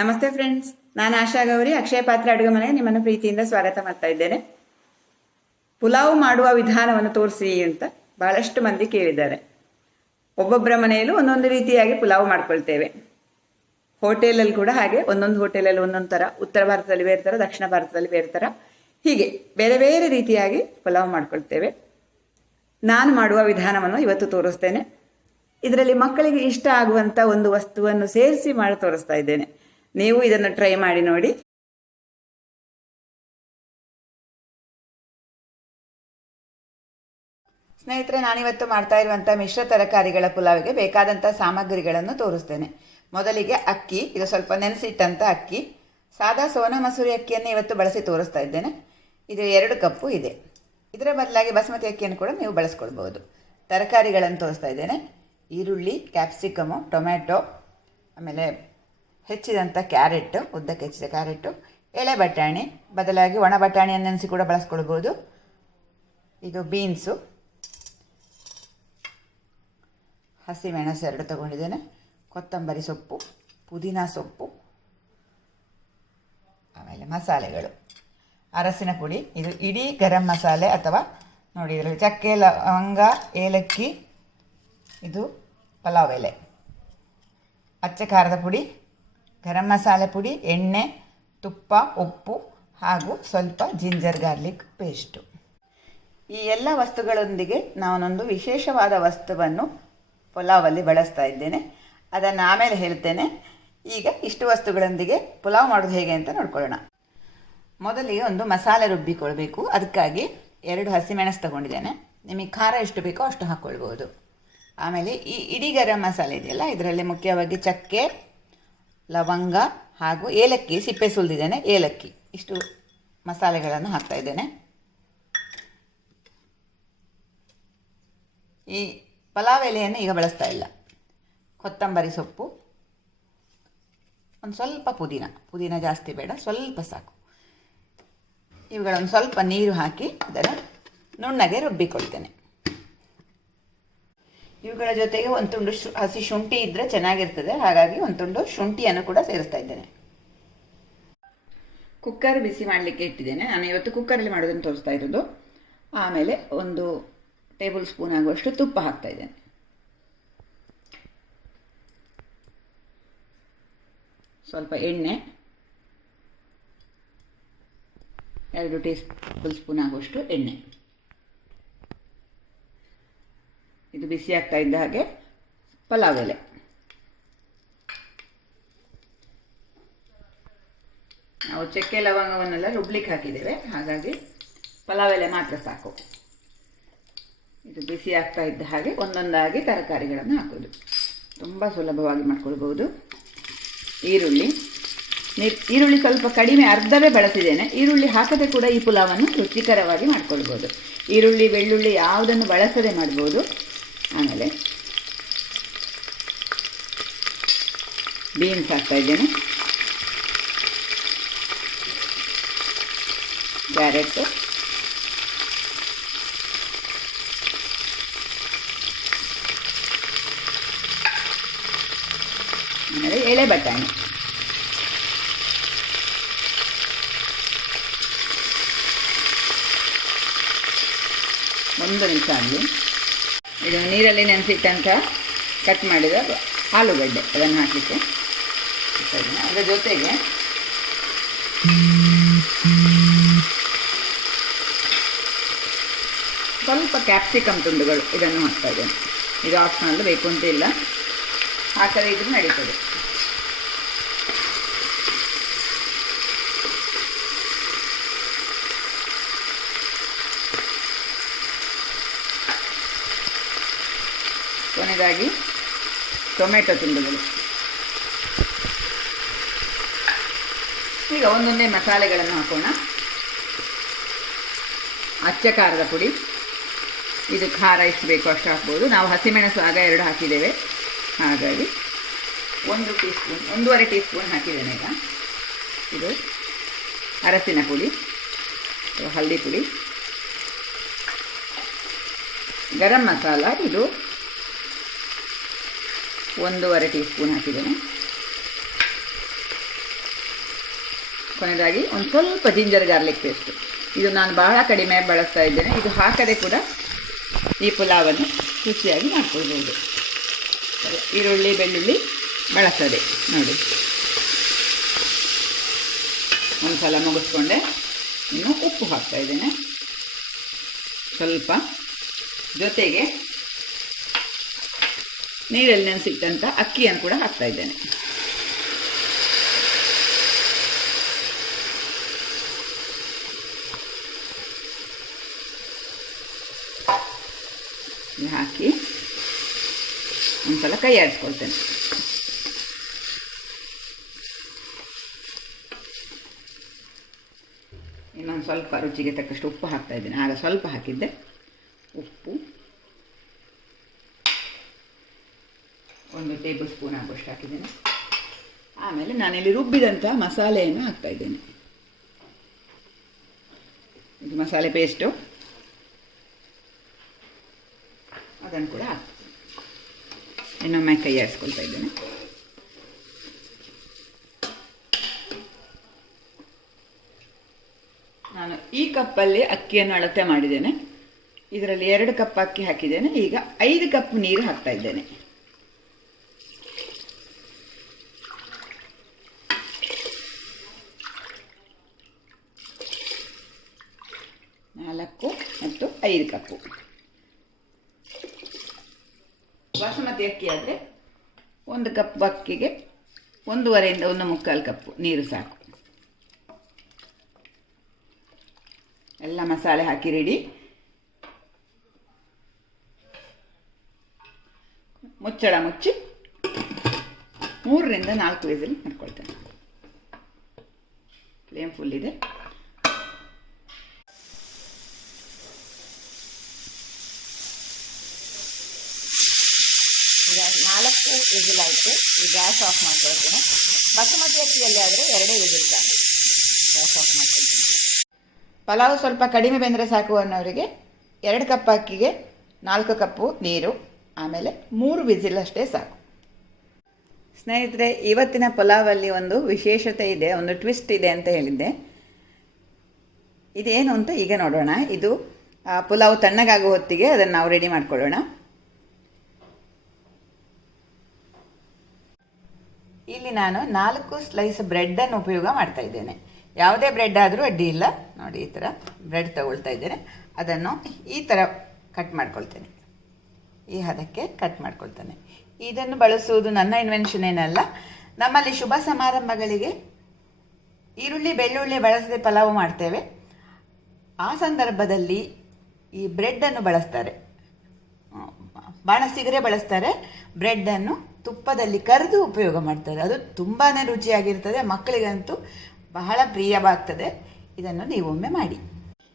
ನಮಸ್ತೆ ಫ್ರೆಂಡ್ಸ್, ನಾನು ಆಶಾ ಗೌರಿ ಅಕ್ಷಯ ಪಾತ್ರ ಅಡುಗೆ ಮನೆಗೆ ನಿಮ್ಮನ್ನು ಪ್ರೀತಿಯಿಂದ ಸ್ವಾಗತ ಮಾಡ್ತಾ ಇದ್ದೇನೆ. ಪುಲಾವ್ ಮಾಡುವ ವಿಧಾನವನ್ನು ತೋರಿಸಿ ಅಂತ ಬಹಳಷ್ಟು ಮಂದಿ ಕೇಳಿದ್ದಾರೆ. ಒಬ್ಬೊಬ್ಬರ ಮನೆಯಲ್ಲೂ ಒಂದೊಂದು ರೀತಿಯಾಗಿ ಪುಲಾವ್ ಮಾಡ್ಕೊಳ್ತೇವೆ. ಹೋಟೆಲಲ್ಲಿ ಕೂಡ ಹಾಗೆ, ಒಂದೊಂದು ಹೋಟೆಲಲ್ಲಿ ಒಂದೊಂದು ಥರ, ಉತ್ತರ ಭಾರತದಲ್ಲಿ ಬೇರೆ ಥರ, ದಕ್ಷಿಣ ಭಾರತದಲ್ಲಿ ಬೇರೆ ಥರ, ಹೀಗೆ ಬೇರೆ ಬೇರೆ ರೀತಿಯಾಗಿ ಪುಲಾವ್ ಮಾಡ್ಕೊಳ್ತೇವೆ. ನಾನು ಮಾಡುವ ವಿಧಾನವನ್ನು ಇವತ್ತು ತೋರಿಸ್ತೇನೆ. ಇದರಲ್ಲಿ ಮಕ್ಕಳಿಗೆ ಇಷ್ಟ ಆಗುವಂಥ ಒಂದು ವಸ್ತುವನ್ನು ಸೇರಿಸಿ ಮಾಡಿ ತೋರಿಸ್ತಾ ಇದ್ದೇನೆ. ನೀವು ಇದನ್ನು ಟ್ರೈ ಮಾಡಿ ನೋಡಿ. ಸ್ನೇಹಿತರೆ, ನಾನಿವತ್ತು ಮಾಡ್ತಾ ಇರುವಂಥ ಮಿಶ್ರ ತರಕಾರಿಗಳ ಪುಲಾವಿಗೆ ಬೇಕಾದಂಥ ಸಾಮಗ್ರಿಗಳನ್ನು ತೋರಿಸ್ತೇನೆ. ಮೊದಲಿಗೆ ಅಕ್ಕಿ, ಇದು ಸ್ವಲ್ಪ ನೆನೆಸಿಟ್ಟಂಥ ಅಕ್ಕಿ. ಸಾದಾ ಸೋನಾ ಮಸೂರಿ ಅಕ್ಕಿಯನ್ನು ಇವತ್ತು ಬಳಸಿ ತೋರಿಸ್ತಾ ಇದ್ದೇನೆ. ಇದು 2 ಕಪ್ಪು ಇದೆ. ಇದರ ಬದಲಾಗಿ ಬಾಸ್ಮತಿ ಅಕ್ಕಿಯನ್ನು ಕೂಡ ನೀವು ಬಳಸ್ಕೊಳ್ಬೋದು. ತರಕಾರಿಗಳನ್ನು ತೋರಿಸ್ತಾ ಇದ್ದೇನೆ. ಈರುಳ್ಳಿ, ಕ್ಯಾಪ್ಸಿಕಮು, ಟೊಮ್ಯಾಟೊ, ಆಮೇಲೆ ಹೆಚ್ಚಿದಂಥ ಕ್ಯಾರೆಟ್, ಉದ್ದಕ್ಕೆ ಹೆಚ್ಚಿದ ಕ್ಯಾರೆಟು, ಎಳೆ ಬಟಾಣಿ, ಬದಲಾಗಿ ಒಣ ಬಟಾಣಿಯನ್ನು ನೆನೆಸಿ ಕೂಡ ಬಳಸ್ಕೊಳ್ಬೋದು. ಇದು ಬೀನ್ಸು, ಹಸಿಮೆಣಸು 2 ತಗೊಂಡಿದ್ದೇನೆ, ಕೊತ್ತಂಬರಿ ಸೊಪ್ಪು, ಪುದೀನ ಸೊಪ್ಪು, ಆಮೇಲೆ ಮಸಾಲೆಗಳು, ಅರಸಿನ ಪುಡಿ, ಇದು ಇಡೀ ಗರಂ ಮಸಾಲೆ ಅಥವಾ ನೋಡಿ ಇದರಲ್ಲಿ ಚಕ್ಕೆ, ಲವಂಗ, ಏಲಕ್ಕಿ, ಇದು ಪಲಾವ್ ಎಲೆ, ಅಚ್ಚ ಖಾರದ ಪುಡಿ, ಗರಂ ಮಸಾಲೆ ಪುಡಿ, ಎಣ್ಣೆ, ತುಪ್ಪ, ಉಪ್ಪು ಹಾಗೂ ಸ್ವಲ್ಪ ಜಿಂಜರ್ ಗಾರ್ಲಿಕ್ ಪೇಸ್ಟು. ಈ ಎಲ್ಲ ವಸ್ತುಗಳೊಂದಿಗೆ ನಾನೊಂದು ವಿಶೇಷವಾದ ವಸ್ತುವನ್ನು ಪುಲಾವಲ್ಲಿ ಬಳಸ್ತಾ ಇದ್ದೇನೆ. ಅದನ್ನು ಆಮೇಲೆ ಹೇಳ್ತೇನೆ. ಈಗ ಇಷ್ಟು ವಸ್ತುಗಳೊಂದಿಗೆ ಪುಲಾವ್ ಮಾಡೋದು ಹೇಗೆ ಅಂತ ನೋಡ್ಕೊಳ್ಳೋಣ. ಮೊದಲಿಗೆ ಒಂದು ಮಸಾಲೆ ರುಬ್ಬಿಕೊಳ್ಬೇಕು. ಅದಕ್ಕಾಗಿ 2 ಹಸಿಮೆಣಸು ತಗೊಂಡಿದ್ದೇನೆ. ನಿಮಗೆ ಖಾರ ಎಷ್ಟು ಬೇಕೋ ಅಷ್ಟು ಹಾಕ್ಕೊಳ್ಬೋದು. ಆಮೇಲೆ ಈ ಇಡೀ ಗರಂ ಮಸಾಲೆ ಇದೆಯಲ್ಲ, ಇದರಲ್ಲಿ ಮುಖ್ಯವಾಗಿ ಚಕ್ಕೆ, ಲವಂಗ ಹಾಗೂ ಏಲಕ್ಕಿ ಸಿಪ್ಪೆ ಸುಲಿದಿದ್ದೇನೆ. ಏಲಕ್ಕಿ, ಇಷ್ಟು ಮಸಾಲೆಗಳನ್ನು ಹಾಕ್ತಾ ಇದ್ದೇನೆ. ಈ ಪಲಾವ್ ಎಲೆಯನ್ನು ಈಗ ಬಳಸ್ತಾ ಇಲ್ಲ. ಕೊತ್ತಂಬರಿ ಸೊಪ್ಪು, ಒಂದು ಸ್ವಲ್ಪ ಪುದೀನ ಜಾಸ್ತಿ ಬೇಡ, ಸ್ವಲ್ಪ ಸಾಕು. ಇವುಗಳನ್ನು ಸ್ವಲ್ಪ ನೀರು ಹಾಕಿ ಅದನ್ನು ನುಣ್ಣಗೆ ರುಬ್ಬಿಕೊಳ್ತೇನೆ. ಇವುಗಳ ಜೊತೆಗೆ ಒಂದು ತುಂಡು ಹಸಿ ಶುಂಠಿ ಇದ್ದರೆ ಚೆನ್ನಾಗಿರ್ತದೆ. ಹಾಗಾಗಿ ಒಂದು ತುಂಡು ಶುಂಠಿಯನ್ನು ಕೂಡ ಸೇರಿಸ್ತಾ ಇದ್ದೇನೆ. ಕುಕ್ಕರ್ ಬಿಸಿ ಮಾಡಲಿಕ್ಕೆ ಇಟ್ಟಿದ್ದೇನೆ. ನಾನು ಇವತ್ತು ಕುಕ್ಕರಲ್ಲಿ ಮಾಡೋದನ್ನು ತೋರಿಸ್ತಾ ಇರೋದು. ಆಮೇಲೆ 1 ಟೇಬಲ್ ಸ್ಪೂನ್ ಆಗುವಷ್ಟು ತುಪ್ಪ ಹಾಕ್ತಾ ಇದ್ದೇನೆ. ಸ್ವಲ್ಪ ಎಣ್ಣೆ, 2 ಟೇಬಲ್ ಸ್ಪೂನ್ ಆಗುವಷ್ಟು ಎಣ್ಣೆ. ಇದು ಬಿಸಿ ಆಗ್ತಾ ಇದ್ದ ಹಾಗೆ ಪಲಾವ್ ಎಲೆ, ನಾವು ಚಕ್ಕೆ ಲವಂಗವನ್ನೆಲ್ಲ ರುಬ್ಲಿಕ್ಕೆ ಹಾಕಿದ್ದೇವೆ, ಹಾಗಾಗಿ ಪಲಾವ್ ಎಲೆ ಮಾತ್ರ ಸಾಕು. ಇದು ಬಿಸಿ ಆಗ್ತಾ ಇದ್ದ ಹಾಗೆ ಒಂದೊಂದಾಗಿ ತರಕಾರಿಗಳನ್ನು ಹಾಕೋದು. ತುಂಬ ಸುಲಭವಾಗಿ ಮಾಡ್ಕೊಳ್ಬೋದು. ಈರುಳ್ಳಿ ಸ್ವಲ್ಪ ಕಡಿಮೆ, ಅರ್ಧವೇ ಬಳಸಿದ್ದೇನೆ. ಈರುಳ್ಳಿ ಹಾಕದೆ ಕೂಡ ಈ ಪುಲಾವನ್ನು ರುಚಿಕರವಾಗಿ ಮಾಡ್ಕೊಳ್ಬೋದು. ಈರುಳ್ಳಿ, ಬೆಳ್ಳುಳ್ಳಿ ಯಾವುದನ್ನು ಬಳಸದೆ ಮಾಡ್ಬೋದು. ಆಮೇಲೆ ಬೀನ್ಸ್ ಹಾಕ್ತಾ ಇದ್ದೇನೆ, ಕ್ಯಾರೆಟ್, ಆಮೇಲೆ ಎಳೆ ಬಟಾಣಿ. ಒಂದು ನಿಮಿಷ ಆಗಲಿ. ಇದು ನೀರಲ್ಲಿ ನೆನೆಸಿಟ್ಟಂಥ ಕಟ್ ಮಾಡಿದ ಆಲೂಗಡ್ಡೆ, ಅದನ್ನು ಹಾಕಲಿಕ್ಕೆ. ಅದರ ಜೊತೆಗೆ ಸ್ವಲ್ಪ ಕ್ಯಾಪ್ಸಿಕಮ್ ತುಂಡುಗಳು, ಇದನ್ನು ಹಾಕ್ತಾ ಇದ್ದೇನೆ. ಇದು ಆಪ್ಷನಲ್, ಬೇಕು ಅಂತ ಇಲ್ಲ, ಹಾಕದೇ ಇದ್ರೂ ನಡೀತದೆ. ಕೊನೆಯದಾಗಿ ಟೊಮೆಟೊ ತುಂಡುಗಳು. ಈಗ ಒಂದೊಂದೇ ಮಸಾಲೆಗಳನ್ನು ಹಾಕೋಣ. ಅಚ್ಚ ಖಾರದ ಪುಡಿ, ಇದು ಖಾರ ಎಷ್ಟು ಬೇಕೋ ಅಷ್ಟು ಹಾಕ್ಬೋದು. ನಾವು ಹಸಿಮೆಣಸು ಆಗ 2 ಹಾಕಿದ್ದೇವೆ, ಹಾಗಾಗಿ 1 ಟೀ ಸ್ಪೂನ್, 1.5 ಟೀ ಸ್ಪೂನ್ ಹಾಕಿದ್ದೇನೆ. ಈಗ ಇದು ಅರಸಿನ ಪುಡಿ, ಹಲ್ದಿ ಪುಡಿ, ಗರಂ ಮಸಾಲ, ಇದು 1.5 ಟೀ ಸ್ಪೂನ್ ಹಾಕಿದ್ದೇನೆ. ಕೊನೆಯದಾಗಿ ಒಂದು ಸ್ವಲ್ಪ ಜಿಂಜರ್ ಗಾರ್ಲಿಕ್ ಪೇಸ್ಟು. ಇದು ನಾನು ಬಹಳ ಕಡಿಮೆ ಬಳಸ್ತಾ ಇದ್ದೇನೆ. ಇದು ಹಾಕದೆ ಕೂಡ ಈ ಪುಲಾವನ್ನು ರುಚಿಯಾಗಿ ಮಾಡ್ಕೊಳ್ಬೋದು. ಈರುಳ್ಳಿ ಬೆಳ್ಳುಳ್ಳಿ ಬಳಸದೆ ನೋಡಿ. ಒಂದು ಸಲ ಮುಗಿಸ್ಕೊಂಡೆ. ಇನ್ನು ಉಪ್ಪು ಹಾಕ್ತಾ ಇದ್ದೇನೆ ಸ್ವಲ್ಪ, ಜೊತೆಗೆ ನೀರಲ್ಲಿ ನೆನೆಸಿಟ್ಟಂಥ ಅಕ್ಕಿಯನ್ನು ಕೂಡ ಹಾಕ್ತಾ ಇದ್ದೇನೆ. ಹಾಕಿ ಒಂದ್ಸಲ ಕೈ ಆಡಿಸ್ಕೊಳ್ತೇನೆ. ಇನ್ನೊಂದು ಸ್ವಲ್ಪ ರುಚಿಗೆ ತಕ್ಕಷ್ಟು ಉಪ್ಪು ಹಾಕ್ತಾ ಇದ್ದೇನೆ. ಆಗ ಸ್ವಲ್ಪ ಹಾಕಿದ್ದೆ ಉಪ್ಪು. 1 ಟೇಬಲ್ ಸ್ಪೂನ್ ಆಗುವಷ್ಟು ಹಾಕಿದ್ದೇನೆ. ಆಮೇಲೆ ನಾನಿಲ್ಲಿ ರುಬ್ಬಿದಂಥ ಮಸಾಲೆಯನ್ನು ಹಾಕ್ತಾ ಇದ್ದೇನೆ. ಇದು ಮಸಾಲೆ ಪೇಸ್ಟು, ಅದನ್ನು ಕೂಡ ಹಾಕ್ತೀನಿ. ಇನ್ನೊಮ್ಮೆ ಕೈ ಆಡಿಸ್ಕೊಳ್ತಾ ಇದ್ದೇನೆ. ನಾನು ಈ ಕಪ್ಪಲ್ಲಿ ಅಕ್ಕಿಯನ್ನು ಅಳತೆ ಮಾಡಿದ್ದೇನೆ. ಇದರಲ್ಲಿ 2 ಕಪ್ ಅಕ್ಕಿ ಹಾಕಿದ್ದೇನೆ. ಈಗ 5 ಕಪ್ ನೀರು ಹಾಕ್ತಾ ಇದ್ದೇನೆ. ನಾಲ್ಕು ಮತ್ತು 5 ಕಪ್ಪು. ಬಾಸುಮತಿ ಅಕ್ಕಿ ಆದರೆ 1 ಕಪ್ ಅಕ್ಕಿಗೆ 1.5ರಿಂದ 1.25 ಕಪ್ಪು ನೀರು ಸಾಕು. ಎಲ್ಲ ಮಸಾಲೆ ಹಾಕಿ ರೆಡಿ. ಮುಚ್ಚಳ ಮುಚ್ಚಿ 3ರಿಂದ 4 ವಿಸಿಲ್ ಮಾಡ್ಕೊಳ್ತೇನೆ. ಫ್ಲೇಮ್ ಫುಲ್ ಇದೆ. ಈಗ 4 ವಿಸಿಲ್ ಆಯಿತು. ಈ ಗ್ಯಾಸ್ ಆಫ್ ಮಾಡ್ಕೊಳ್ತೇನೆ. ಬಾಸುಮತಿ ಅಕ್ಕಿಯಲ್ಲಿ ಆದರೆ 2 ವಿಸಿಲ್ ಸಾಕು. Gas off ಮಾಡ್ಕೊಳ್ತೇನೆ. ಪಲಾವ್ ಸ್ವಲ್ಪ ಕಡಿಮೆ ಬೆಂದರೆ ಸಾಕು ಅನ್ನೋರಿಗೆ 2 ಕಪ್ ಅಕ್ಕಿಗೆ 4 ಕಪ್ಪು ನೀರು, ಆಮೇಲೆ 3 ವಿಸಿಲ್ ಅಷ್ಟೇ ಸಾಕು. ಸ್ನೇಹಿತರೆ, ಇವತ್ತಿನ ಪಲಾವಲ್ಲಿ ಒಂದು ವಿಶೇಷತೆ ಇದೆ, ಒಂದು ಟ್ವಿಸ್ಟ್ ಇದೆ ಅಂತ ಹೇಳಿದ್ದೆ. ಇದೇನು ಅಂತ ಈಗ ನೋಡೋಣ. ಇದು ಪುಲಾವ್ ತಣ್ಣಗಾಗುವ ಹೊತ್ತಿಗೆ ಅದನ್ನು ನಾವು ರೆಡಿ ಮಾಡ್ಕೊಳ್ಳೋಣ. ಇಲ್ಲಿ ನಾನು 4 ಸ್ಲೈಸ್ ಬ್ರೆಡ್ಡನ್ನು ಉಪಯೋಗ ಮಾಡ್ತಾ ಇದ್ದೇನೆ. ಯಾವುದೇ ಬ್ರೆಡ್ ಆದರೂ ಅಡ್ಡಿ ಇಲ್ಲ. ನೋಡಿ, ಈ ಥರ ಬ್ರೆಡ್ ತಗೊಳ್ತಾ ಇದ್ದೇನೆ. ಅದನ್ನು ಈ ಥರ ಕಟ್ ಮಾಡ್ಕೊಳ್ತೇನೆ. ಈ ಹದಕ್ಕೆ ಕಟ್ ಮಾಡ್ಕೊಳ್ತೇನೆ. ಇದನ್ನು ಬಳಸುವುದು ನನ್ನ ಇನ್ವೆನ್ಷನ್ ಏನಲ್ಲ. ನಮ್ಮಲ್ಲಿ ಶುಭ ಸಮಾರಂಭಗಳಿಗೆ ಈರುಳ್ಳಿ ಬೆಳ್ಳುಳ್ಳಿ ಬಳಸದೆ ಪಲಾವ್ ಮಾಡ್ತೇವೆ. ಆ ಸಂದರ್ಭದಲ್ಲಿ ಈ ಬ್ರೆಡ್ಡನ್ನು ಬಳಸ್ತಾರೆ, ಬಾಣಸಿಗರೆ ಬಳಸ್ತಾರೆ. ಬ್ರೆಡ್ಡನ್ನು ತುಪ್ಪದಲ್ಲಿ ಕರೆದು ಉಪಯೋಗ ಮಾಡ್ತಾರೆ. ಅದು ತುಂಬಾ ರುಚಿಯಾಗಿರ್ತದೆ. ಮಕ್ಕಳಿಗಂತೂ ಬಹಳ ಪ್ರಿಯವಾಗ್ತದೆ. ಇದನ್ನು ನೀವೊಮ್ಮೆ ಮಾಡಿ.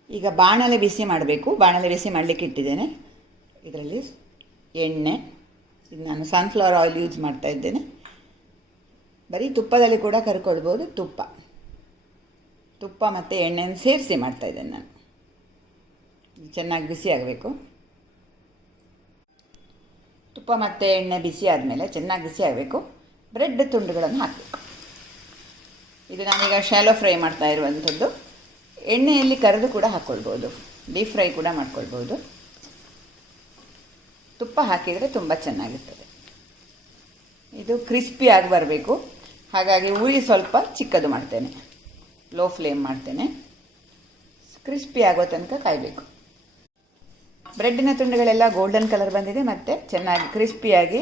ಈಗ ಬಾಣಲೆ ಬಿಸಿ ಮಾಡಬೇಕು. ಬಾಣಲೆ ಬಿಸಿ ಮಾಡಲಿಕ್ಕೆ ಇಟ್ಟಿದ್ದೇನೆ. ಇದರಲ್ಲಿ ಎಣ್ಣೆ, ಇದು ನಾನು ಸನ್ಫ್ಲವರ್ ಆಯಿಲ್ ಯೂಸ್ ಮಾಡ್ತಾ ಇದ್ದೇನೆ. ಬರೀ ತುಪ್ಪದಲ್ಲಿ ಕೂಡ ಕರ್ಕೊಳ್ಬೋದು. ತುಪ್ಪ ಮತ್ತು ಎಣ್ಣೆಯನ್ನು ಸೇರಿಸಿ ಮಾಡ್ತಾ ಇದ್ದೇನೆ ನಾನು. ಚೆನ್ನಾಗಿ ಬಿಸಿ ಆಗಬೇಕು. ತುಪ್ಪ ಮತ್ತು ಎಣ್ಣೆ ಬಿಸಿ ಆದಮೇಲೆ ಚೆನ್ನಾಗಿ ಬಿಸಿ ಆಗಬೇಕು. ಬ್ರೆಡ್ ತುಂಡುಗಳನ್ನು ಹಾಕಬೇಕು. ಇದು ನಾನೀಗ ಶಾಲೋ ಫ್ರೈ ಮಾಡ್ತಾ ಇರುವಂಥದ್ದು. ಎಣ್ಣೆಯಲ್ಲಿ ಕರೆದು ಕೂಡ ಹಾಕ್ಕೊಳ್ಬೋದು, ಡೀಪ್ ಫ್ರೈ ಕೂಡ ಮಾಡ್ಕೊಳ್ಬೋದು. ತುಪ್ಪ ಹಾಕಿದರೆ ತುಂಬ ಚೆನ್ನಾಗಿರ್ತದೆ. ಇದು ಕ್ರಿಸ್ಪಿಯಾಗಿ ಬರಬೇಕು. ಹಾಗಾಗಿ ಉಳಿ ಸ್ವಲ್ಪ ಚಿಕ್ಕದು ಮಾಡ್ತೇನೆ. ಲೋ ಫ್ಲೇಮ್ ಮಾಡ್ತೇನೆ. ಕ್ರಿಸ್ಪಿ ಆಗೋ ತನಕ ಕಾಯಬೇಕು. ಬ್ರೆಡ್ಡಿನ ತುಂಡುಗಳೆಲ್ಲ ಗೋಲ್ಡನ್ ಕಲರ್ ಬಂದಿದೆ ಮತ್ತು ಚೆನ್ನಾಗಿ ಕ್ರಿಸ್ಪಿಯಾಗಿ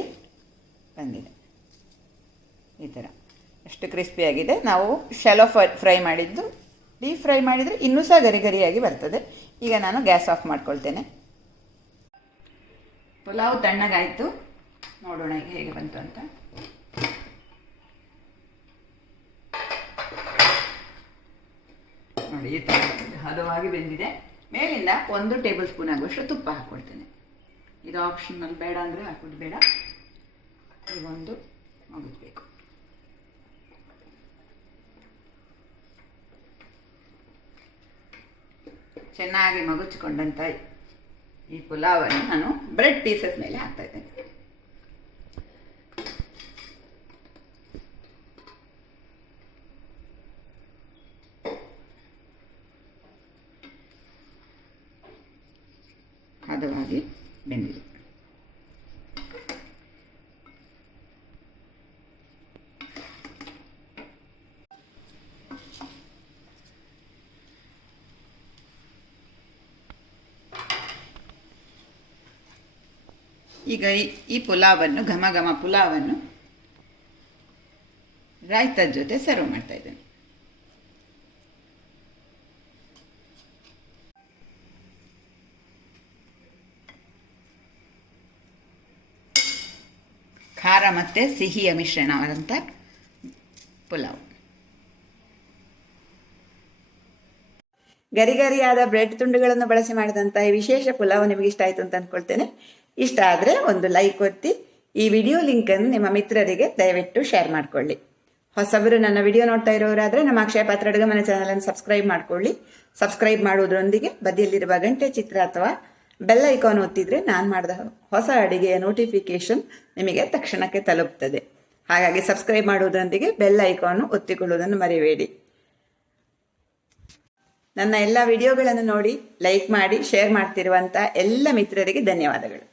ಬಂದಿದೆ. ಈ ಥರ ಎಷ್ಟು ಕ್ರಿಸ್ಪಿಯಾಗಿದೆ. ನಾವು ಶಾಲೋ ಫ್ರೈ ಮಾಡಿದ್ದು. ಡೀಪ್ ಫ್ರೈ ಮಾಡಿದರೆ ಇನ್ನೂ ಸಹ ಗರಿ ಗರಿಯಾಗಿ ಬರ್ತದೆ. ಈಗ ನಾನು ಗ್ಯಾಸ್ ಆಫ್ ಮಾಡ್ಕೊಳ್ತೇನೆ. ಪುಲಾವ್ ತಣ್ಣಗಾಯಿತು. ನೋಡೋಣ ಈಗ ಹೇಗೆ ಬಂತು ಅಂತ. ನೋಡಿ, ಈ ಥರ ಹದವಾಗಿ ಬೆಂದಿದೆ. ಮೇಲಿಂದ 1 ಟೇಬಲ್ ಸ್ಪೂನ್ ಆಗುವಷ್ಟು ತುಪ್ಪ ಹಾಕ್ಕೊಳ್ತೇನೆ. ಇದು ಆಪ್ಷನಲ್, ಬೇಡ ಅಂದರೆ ಹಾಕೋದು ಬೇಡ. ಈಗ ಒಂದು ಮುಗಿಸ್ಬೇಕು. ಚೆನ್ನಾಗಿ ಮಗುಚಿಕೊಂಡಂಥ ಈ ಪುಲಾವನ್ನು ನಾನು ಬ್ರೆಡ್ ಪೀಸಸ್ ಮೇಲೆ ಹಾಕ್ತಾ ಇದ್ದೇನೆ. ಹದವಾಗಿ ಬೆಂದಿದೆ. ಈಗ ಈ ಪುಲಾವನ್ನು ಘಮ ಘಮ ಪುಲಾವನ್ನು ರಾಯ್ತದ ಜೊತೆ ಸರ್ವ್ ಮಾಡ್ತಾ ಇದ್ದೇನೆ. ಖಾರ ಮತ್ತು ಸಿಹಿಯ ಮಿಶ್ರಣವಾದಂಥ ಪುಲಾವ್. ಗರಿಗರಿಯಾದ ಬ್ರೆಡ್ ತುಂಡುಗಳನ್ನು ಬಳಸಿ ಮಾಡಿದಂಥ ಈ ವಿಶೇಷ ಪುಲಾವ್ ನಿಮಗೆ ಇಷ್ಟ ಆಯಿತು ಅಂತ ಅಂದ್ಕೊಳ್ತೇನೆ. ಇಷ್ಟ ಆದರೆ ಒಂದು ಲೈಕ್ ಒತ್ತಿ, ಈ ವಿಡಿಯೋ ಲಿಂಕನ್ನು ನಿಮ್ಮ ಮಿತ್ರರಿಗೆ ದಯವಿಟ್ಟು ಶೇರ್ ಮಾಡಿಕೊಳ್ಳಿ. ಹೊಸಬರು ನನ್ನ ವಿಡಿಯೋ ನೋಡ್ತಾ ಇರೋರಾದರೆ ನಮ್ಮ ಅಕ್ಷಯ ಪಾತ್ರ ಅಡುಗೆ ಮನೆ ಚಾನಲನ್ನು ಸಬ್ಸ್ಕ್ರೈಬ್ ಮಾಡಿಕೊಳ್ಳಿ. ಸಬ್ಸ್ಕ್ರೈಬ್ ಮಾಡುವುದರೊಂದಿಗೆ ಬದಿಯಲ್ಲಿರುವ ಗಂಟೆ ಚಿತ್ರ ಅಥವಾ ಬೆಲ್ ಐಕಾನ್ ಒತ್ತಿದರೆ ನಾನು ಮಾಡಿದ ಹೊಸ ಅಡುಗೆಯ ನೋಟಿಫಿಕೇಶನ್ ನಿಮಗೆ ತಕ್ಷಣಕ್ಕೆ ತಲುಪ್ತದೆ. ಹಾಗಾಗಿ ಸಬ್ಸ್ಕ್ರೈಬ್ ಮಾಡುವುದರೊಂದಿಗೆ ಬೆಲ್ ಐಕಾನ್ ಒತ್ತಿಕೊಳ್ಳುವುದನ್ನು ಮರಿಬೇಡಿ. ನನ್ನ ಎಲ್ಲ ವಿಡಿಯೋಗಳನ್ನು ನೋಡಿ ಲೈಕ್ ಮಾಡಿ ಶೇರ್ ಮಾಡ್ತಿರುವಂಥ ಎಲ್ಲ ಮಿತ್ರರಿಗೆ ಧನ್ಯವಾದಗಳು.